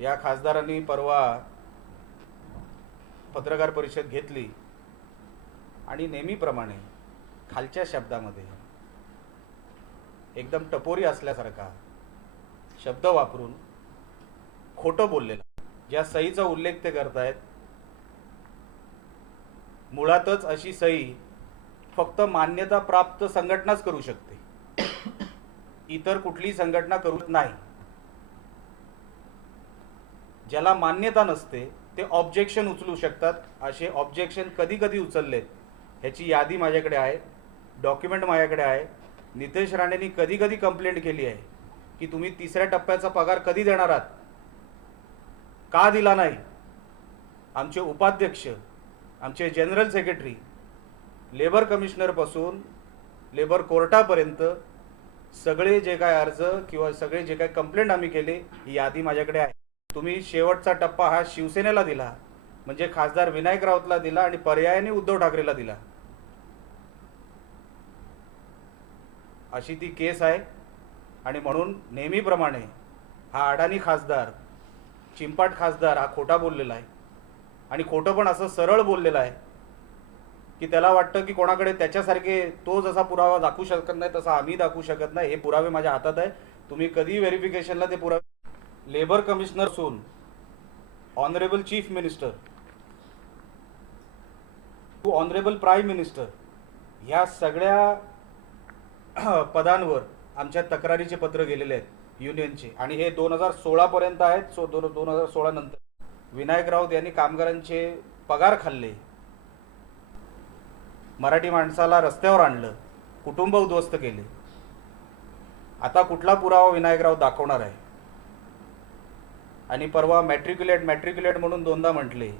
या खासदारांनी परवा पत्रकार परिषद घेतली आणि नेहमीप्रमाणे खालच्या शब्दामध्ये एकदम टपोरी असल्यासारखा शब्द वापरून खोटं बोललेला, ज्या सहीचा उल्लेख ते करतायत मुळातच अशी सही फक्त मान्यता प्राप्त संघटनाच करू शकते, इतर कुठली संघटना करू नाही. ज्याला मान्यता नसते ते ऑब्जेक्शन उचलू शकतात. असे ऑब्जेक्शन कधी कधी उचललेत ह्याची यादी माझ्याकडे आहे, डॉक्युमेंट माझ्याकडे आहे. नितेश राणेंनी कधी कधी कंप्लेंट केली आहे की तुम्ही तिसऱ्या टप्प्याचा पगार कधी देणार आहात, का दिला नाही. आमचे उपाध्यक्ष, आमचे जनरल सेक्रेटरी, लेबर कमिशनरपासून लेबर कोर्टापर्यंत सगळे जे काय अर्ज किंवा सगळे जे काय कंप्लेंट आम्ही केले ही यादी माझ्याकडे आहे. तुम्ही शेवटचा टप्पा हा शिवसेनेला दिला, म्हणजे खासदार विनायक राऊतला दिला आणि पर्यायाने उद्धव ठाकरेला दिला, अशी ती केस आहे. आणि म्हणून नेहमीप्रमाणे हा अडाणी खासदार, चिंपाट खासदार हा खोटा बोललेला आहे. आणि खोटं पण असं सरळ बोललेलं आहे की त्याला वाटतं की कोणाकडे त्याच्यासारखे तो जसा पुरावा दाखवू शकत नाही तसा आम्ही दाखवू शकत नाही. हे पुरावे माझ्या हातात आहे, तुम्ही कधी व्हेरिफिकेशनला ते पुरावे. लेबर कमिशनर सून honourable chief minister to honourable prime minister, ह्या सगळ्या पदांवर आमच्या तक्रारीचे पत्र गेलेले आहेत युनियनचे. आणि हे 2016 पर्यंत आहेत. 2016 नंतर विनायक राऊत यांनी कामगारांचे पगार खाल्ले, मराठी माणसाला रस्त्यावर आणलं, कुटुंब उद्ध्वस्त केले. आता कुठला पुरावा विनायक राऊत दाखवणार आहे. आणि परवा मॅट्रिक्युलेट म्हणून दोनदा म्हटले.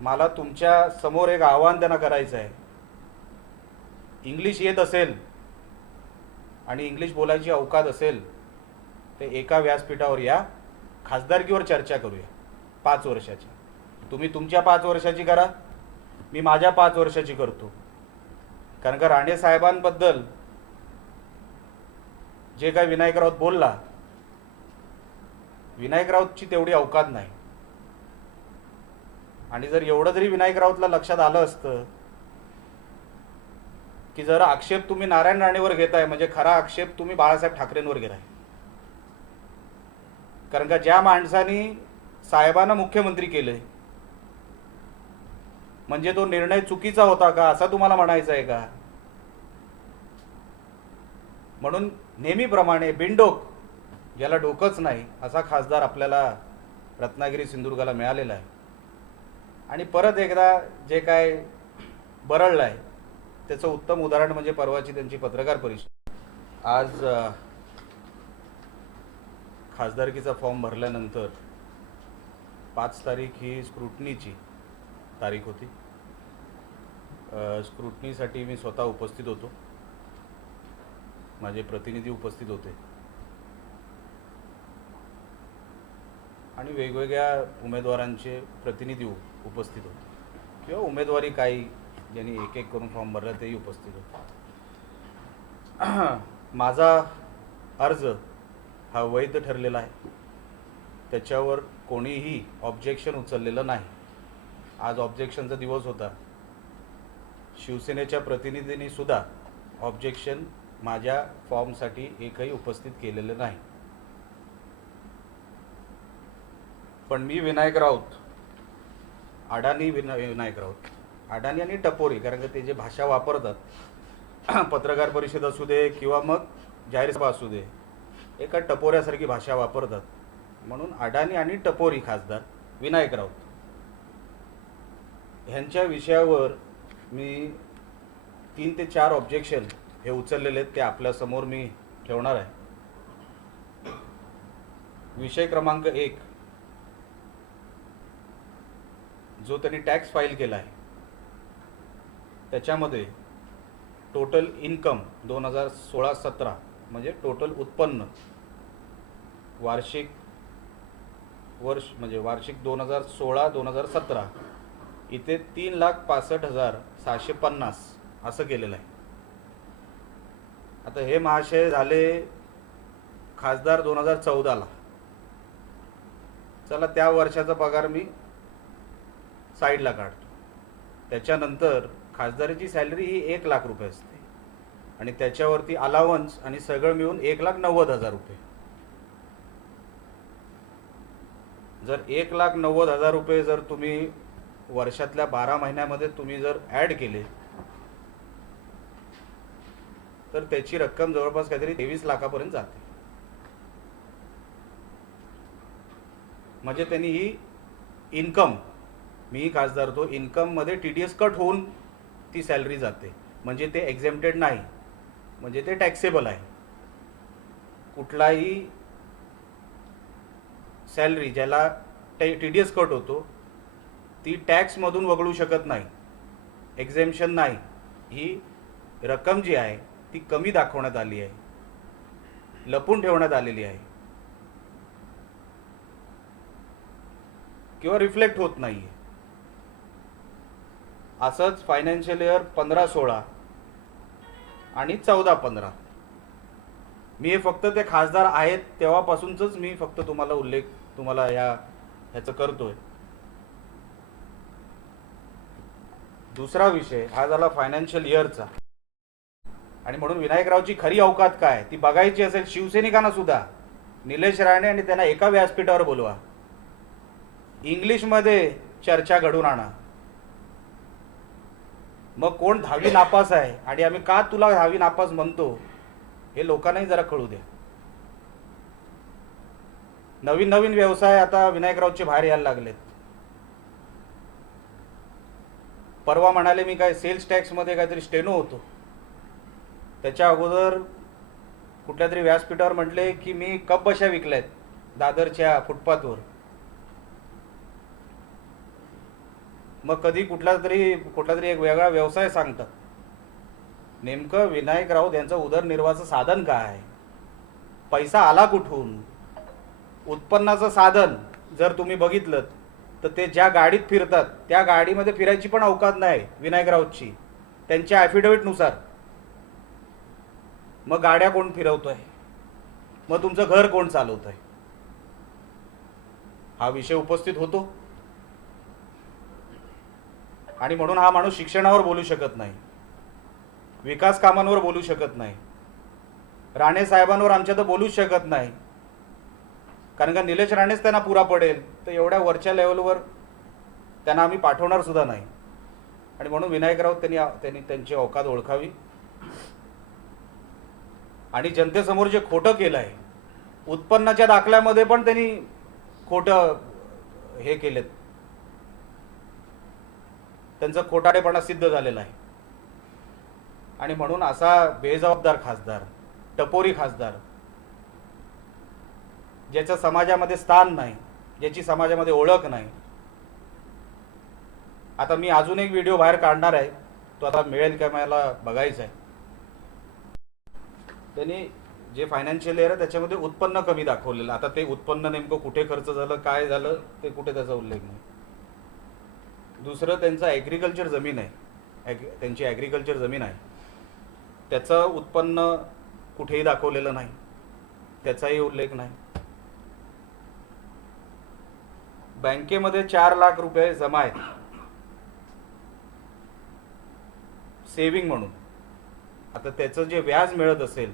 मला तुमच्या समोर एक आव्हान त्यांना करायचं आहे. इंग्लिश येत असेल आणि इंग्लिश बोलायची अवकात असेल ते एका व्यासपीठावर या, खासदारकीवर चर्चा करूया 5 वर्षाची. तुम्ही तुमच्या 5 वर्षाची करा, मी माझ्या 5 वर्षाची करतो. कारण का राणे साहेबांबद्दल जे काय विनायक राऊत बोलला, विनायक राऊतची तेवढी अवकात नाही. आणि जर एवढं जरी विनायक राऊतला लक्षात आलं असतं की जर आक्षेप तुम्ही नारायण राणेवर घेताय म्हणजे खरा आक्षेप तुम्ही बाळासाहेब ठाकरेंवर घेताय. कारण का ज्या माणसाने साहेबांना मुख्यमंत्री केले म्हणजे तो निर्णय चुकीचा होता का असं तुम्हाला म्हणायचं आहे का. म्हणून नेहमीप्रमाणे बिनडोक, ज्याला डोकंच नाही असा खासदार आपल्याला रत्नागिरी सिंधुदुर्गाला मिळालेला आहे. आणि परत एकदा जे काय बरळलं आहे त्याचं उत्तम उदाहरण म्हणजे परवाची त्यांची पत्रकार परिषद. आज खासदारकीचा फॉर्म भरल्यानंतर 5 तारीख ही स्क्रुटनीची तारीख होती. स्क्रुटनीसाठी मी स्वतः उपस्थित होतो, माझे प्रतिनिधी उपस्थित होते आणि वेगवेगळ्या उमेदवारांचे प्रतिनिधी उपस्थित होते किंवा उमेदवारी काही ज्यांनी एक एक करून फॉर्म भरला तेही उपस्थित होते. माझा अर्ज हा वैध ठरलेला आहे, त्याच्यावर कोणीही ऑब्जेक्शन उचललेलं नाही. आज ऑब्जेक्शनचा दिवस होता. शिवसेनेच्या प्रतिनिधींनी सुद्धा ऑब्जेक्शन माझ्या फॉर्मसाठी एकही उपस्थित केलेलं नाही. पण मी विनायक राऊत, अडाणी विनायक राऊत, अडाणी आणि टपोरी, कारण का ते जे भाषा वापरतात पत्रकार परिषद असू दे किंवा मग जाहीर सभा असू दे, एका टपोऱ्यासारखी भाषा वापरतात. म्हणून अडाणी आणि टपोरी खासदार विनायक राऊत ह्यांच्या विषयावर मी 3 ते 4 ऑब्जेक्शन हे उचललेले आहेत, ते आपल्यासमोर मी ठेवणार आहे. विषय क्रमांक 1, जो त्यांनी टॅक्स फाईल केला आहे त्याच्यामध्ये टोटल इन्कम 2016-17 म्हणजे टोटल उत्पन्न वार्षिक वर्ष म्हणजे वार्षिक 2016-2017 इथे 3,65,750 असं केलेलं आहे. आता हे महाशय झाले खासदार 2014ला, चला त्या वर्षाचा पगार मी साईडला काढतो. त्याच्यानंतर खासदारीची सॅलरी ही 1 लाख रुपये असते आणि त्याच्यावरती अलावन्स आणि सगळं मिळून 1,90,000 रुपये. जर 1,90,000 रुपये जर तुम्ही वर्षातल्या 12 महिन्यामध्ये तुम्ही जर ॲड केले तर त्याची रक्कम जवळपास काहीतरी 23 लाखापर्यंत जाते. म्हणजे त्यांनी ही इन्कम, मी खासदार तो इन्कममध्ये TDS कट होऊन ती सॅलरी जाते. म्हणजे ते एक्झेम्प्टेड नाही, म्हणजे ते टॅक्सेबल आहे. कुठलाही सॅलरी ज्याला TDS कट होतो ती टॅक्समधून वगळू शकत नाही, एक्झेम्पशन नाही. ही रक्कम जी आहे ती कमी दाखवण्यात आली आहे, लपून ठेवण्यात आलेली आहे किंवा रिफ्लेक्ट होत नाही आहे. असंच फायनान्शियल इयर 15-16 आणि 14-15 मी हे फक्त ते खासदार आहेत तेव्हापासूनच मी फक्त तुम्हाला ह्याचं करतोय. दुसरा विषय हा झाला फायनान्शियल इयरचा. आणि म्हणून विनायकरावची खरी अवकात काय ती बघायची असेल शिवसैनिकांना सुद्धा निलेश राणे आणि त्यांना एका व्यासपीठावर बोलवा, इंग्लिशमध्ये चर्चा घडून आणा. मग कोण 10वी नापास आहे आणि आम्ही का तुला 10वी नापास म्हणतो हे लोकांनाही जरा कळू द्या. नवीन नवीन व्यवसाय आता विनायकरावचे बाहेर यायला लागलेत. परवा म्हणाले मी काय सेल्स टॅक्समध्ये काहीतरी स्टेनो होतो. त्याच्या अगोदर कुठल्या तरी व्यासपीठावर म्हटले की मी कप बशा विकल्यात दादरच्या फुटपाथवर. मग कधी कुठला तरी एक वेगळा व्यवसाय सांगतात. नेमकं विनायकराव यांचं उदरनिर्वाहाचं साधन काय, पैसा आला कुठून, उत्पन्नाचं साधन जर तुम्ही बघितलं तर ते ज्या गाडीत फिरतात त्या गाडीमध्ये फिरायची पण अवकात नाही विनायकरावची त्यांच्या ॲफिडेव्हिटनुसार. मग गाड्या कोण फिरवतोय, मग तुमचं घर कोण चालवतंय, हा विषय उपस्थित होतो. आणि म्हणून हा माणूस शिक्षणावर बोलू शकत नाही, विकास कामांवर बोलू शकत नाही, राणे साहेबांवर आमच्या तर बोलूच शकत नाही, कारण का निलेश राणेच त्यांना पुरा पडेल. तर एवढ्या वरच्या लेवलवर त्यांना आम्ही पाठवणार सुद्धा नाही. आणि म्हणून विनायकराव त्यांनी त्यांची औकात ओळखावी. आणि जनतेसमोर जे खोटं केलं आहे, उत्पन्नाच्या दाखल्यामध्ये पण त्यांनी खोटं हे केलेत, त्यांचा खोटाडेपणा सिद्ध झालेला आहे. आणि म्हणून असा बेजबाबदार खासदार, टपोरी खासदार, ज्याचं समाजामध्ये स्थान नाही, ज्याची समाजामध्ये ओळख नाही. आता मी अजून एक व्हिडिओ बाहेर काढणार आहे, तो आता मिळेल का मला बघायचा आहे. त्यांनी जे फायनान्शियल इयर आहे त्याच्यामध्ये उत्पन्न कमी दाखवलेलं. आता ते उत्पन्न नेमकं कुठे खर्च झालं, काय झालं ते कुठे त्याचा उल्लेख नाही. दुसरं त्यांचं ॲग्रिकल्चर जमीन आहे, त्यांची ॲग्रिकल्चर जमीन आहे, त्याचं उत्पन्न कुठेही दाखवलेलं नाही, त्याचाही उल्लेख नाही. बँकेमध्ये 4 लाख रुपये जमा आहेत सेविंग म्हणून. आता त्याचं जे व्याज मिळत असेल,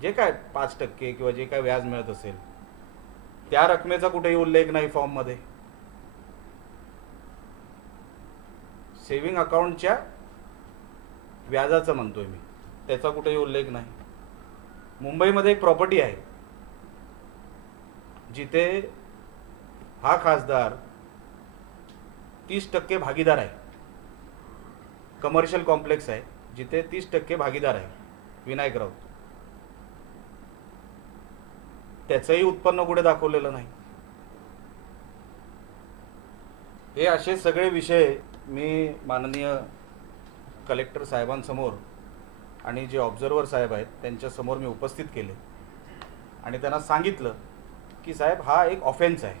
जे काय 5% किंवा जे काय व्याज मिळत असेल, त्या रकमेचा कुठेही उल्लेख नाही फॉर्ममध्ये. सेविंग अकाउंटच्या व्याजाचं म्हणतोय मी, त्याचा कुठेही उल्लेख नाही. मुंबईमध्ये एक प्रॉपर्टी आहे जिथे हा खासदार 30% भागीदार आहे. कमर्शियल कॉम्प्लेक्स आहे जिथे 30% भागीदार आहे विनायकराव. त्याचंही उत्पन्न कुठे दाखवलेलं नाही. हे असे सगळे विषय मी माननीय कलेक्टर साहेबांसमोर आणि जे ऑब्झर्वर साहेब आहेत त्यांच्यासमोर मी उपस्थित केले आणि त्यांना सांगितलं की साहेब हा एक ऑफेन्स आहे.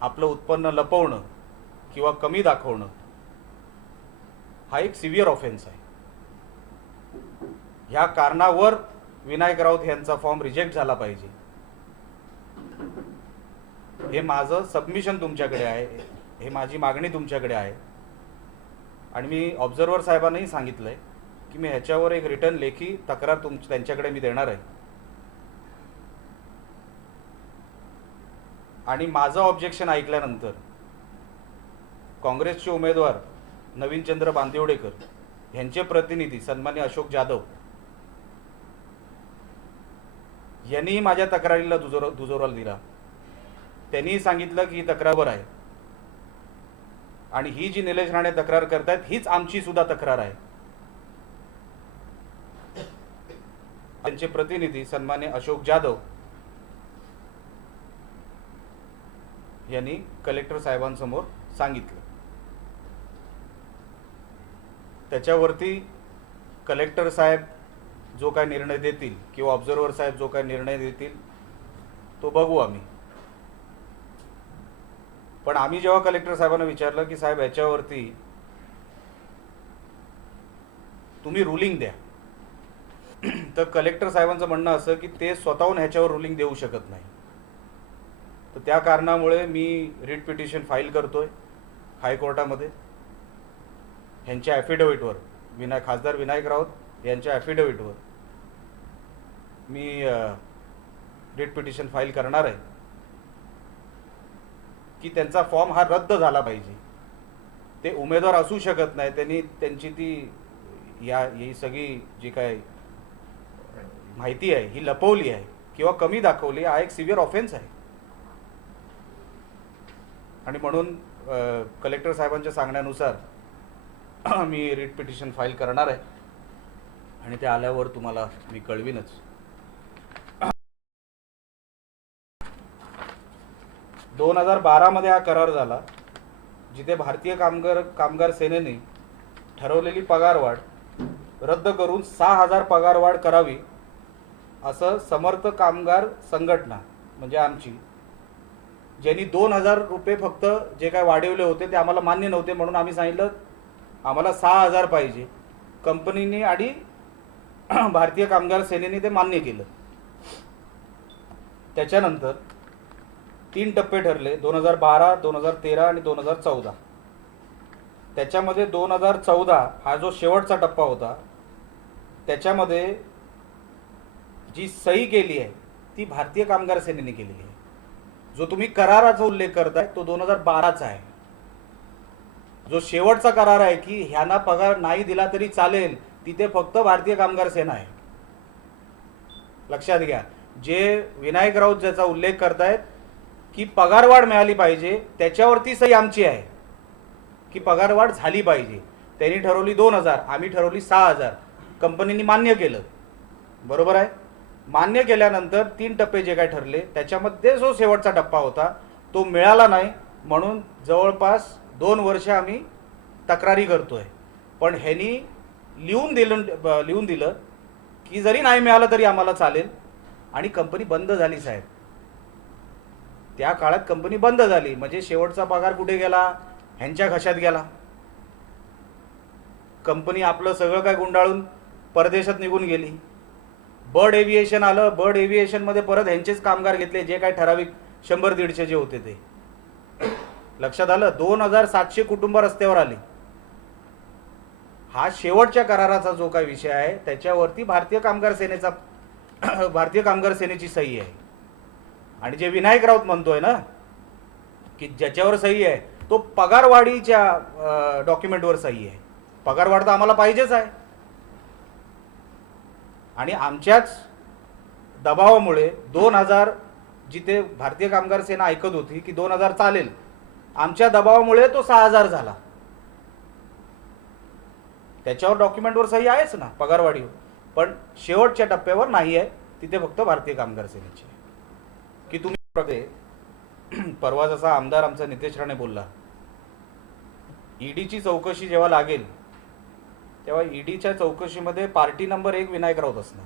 आपलं उत्पन्न लपवणं किंवा कमी दाखवणं हा एक सिव्हिअर ऑफेन्स आहे. ह्या कारणावर विनायक राऊत यांचा फॉर्म रिजेक्ट झाला पाहिजे, हे माझं सबमिशन तुमच्याकडे आहे, हे माझी मागणी तुमच्याकडे आहे. आणि मी ऑब्झर्वर साहेबांनाही सांगितलं आहे की मी ह्याच्यावर एक रिटर्न लेखी तक्रार त्यांच्याकडे मी देणार आहे. आणि माझं ऑब्जेक्शन ऐकल्यानंतर काँग्रेसचे उमेदवार नवीनचंद्र बांदिवडेकर यांचे प्रतिनिधी सन्मान्य अशोक जाधव यांनी माझ्या तक्रारीला दुजोरा दिला. त्यांनी सांगितलं की ही तक्रार आहे आणि ही जी निलेश राणे तक्रार करतायत हीच आमची सुद्धा तक्रार आहे. त्यांचे प्रतिनिधी सन्मान्य अशोक जाधव यांनी कलेक्टर साहेबांसमोर सांगितलं. त्याच्यावरती कलेक्टर साहेब जो काय निर्णय देतील किंवा ऑब्झर्वर साहेब जो काय निर्णय देतील तो बघू आम्ही. पण आम्ही जेव्हा कलेक्टर साहेबांना विचारलं की साहेब याच्यावरती तुम्ही रुलिंग द्या, तर कलेक्टर साहेबांचं म्हणणं असं की ते स्वतःहून ह्याच्यावर रुलिंग देऊ शकत नाही. तर त्या कारणामुळे मी रिट पिटिशन फाईल करतोय हायकोर्टामध्ये. ह्यांच्या ॲफिडेव्हिटवर खासदार विनायक राऊत यांच्या ॲफिडेव्हिटवर मी रिट पिटिशन फाईल करणार आहे की त्यांचा फॉर्म हा रद्द झाला पाहिजे. ते उमेदवार असू शकत नाही, त्यांनी त्यांची ती ही सगळी जी काय माहिती आहे ही लपवली आहे किंवा कमी दाखवली, हा एक सिव्हिअर ऑफेन्स आहे. आणि म्हणून कलेक्टर साहेबांच्या सांगण्यानुसार मी रिट पिटिशन फाईल करणार आहे आणि ते आल्यावर तुम्हाला मी कळवीनच. 2012 मध्ये हा करार झाला जिथे भारतीय कामगार सेनेने ठरवलेली पगारवाढ रद्द करून 6,000 पगारवाढ करावी असं समर्थ कामगार संघटना म्हणजे आमची, ज्यांनी 2,000 रुपये फक्त जे काय वाढवले होते ते आम्हाला मान्य नव्हते म्हणून आम्ही सांगितलं आम्हाला 6,000 पाहिजे. कंपनीने आणि भारतीय कामगार सेनेने ते मान्य केलं. त्याच्यानंतर 3 टप्पे ठरले 2012, 2013 आणि 2014. त्याच्यामध्ये 2014 हा जो शेवटचा टप्पा होता त्याच्यामध्ये जी सही केली आहे ती भारतीय कामगार सेनेने केलेली आहे. जो तुम्ही कराराचा उल्लेख करताय तो 2012चा आहे. जो शेवटचा करार आहे की ह्यांना पगार नाही दिला तरी चालेल तिथे फक्त भारतीय कामगार सेना आहे. लक्षात घ्या, जे विनायक राऊत ज्याचा उल्लेख करतायत की पगारवाढ मिळाली पाहिजे त्याच्यावरती सही आमची आहे की पगारवाढ झाली पाहिजे. त्यांनी ठरवली 2,000, आम्ही ठरवली 6,000. कंपनीने मान्य केलं, बरोबर आहे. मान्य केल्यानंतर 3 टप्पे जे काय ठरले त्याच्यामध्ये जो शेवटचा टप्पा होता तो मिळाला नाही म्हणून जवळपास 2 वर्ष आम्ही तक्रारी करतोय. पण ह्यांनी लिहून दिलं की जरी नाही मिळालं तरी आम्हाला चालेल आणि कंपनी बंद झाली साहेब. त्या काळात कंपनी बंद झाली म्हणजे शेवटचा पगार कुठे गेला, ह्यांच्या घशात गेला. कंपनी आपलं सगळं काय गुंडाळून परदेशात निघून गेली. बर्ड एव्हिएशन आलं, बर्ड एव्हिएशनमध्ये परत ह्यांचेच कामगार घेतले जे काय ठराविक 100-150 जे होते ते. लक्षात आलं, 2,700 कुटुंब रस्त्यावर आली. हा शेवटच्या कराराचा जो काय विषय आहे त्याच्यावरती भारतीय कामगार सेनेची सही आहे. आणि जे विनायक राऊत म्हणतोय ना की ज्याच्यावर सही आहे तो पगारवाढीच्या डॉक्युमेंटवर सही आहे. पगारवाढ तर आम्हाला पाहिजेच आहे आणि आमच्याच दबावामुळे 2,000 जिथे भारतीय कामगार सेना ऐकत होती की 2,000 चालेल, आमच्या दबावामुळे तो 6,000 झाला. त्याच्यावर डॉक्युमेंटवर सही आहेच ना पगारवाढीवर, पण शेवटच्या टप्प्यावर नाही आहे, तिथे फक्त भारतीय कामगार सेनेची आहे. की तुम्ही परवा जसा आमदार आमचा नितेश राणे बोलला, ईडीची चौकशी जेव्हा लागेल तेव्हा ईडीच्या चौकशीमध्ये पार्टी नंबर 1 विनायक राऊत असणार.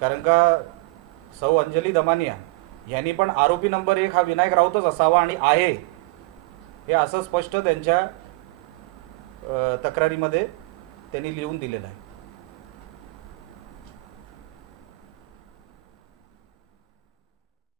कारण का सौ अंजली दमानिया यांनी पण आरोपी नंबर 1 हा विनायक राऊतच असावा आणि आहे हे असं स्पष्ट त्यांच्या तक्रारीमध्ये त्यांनी लिहून दिलेलं आहे.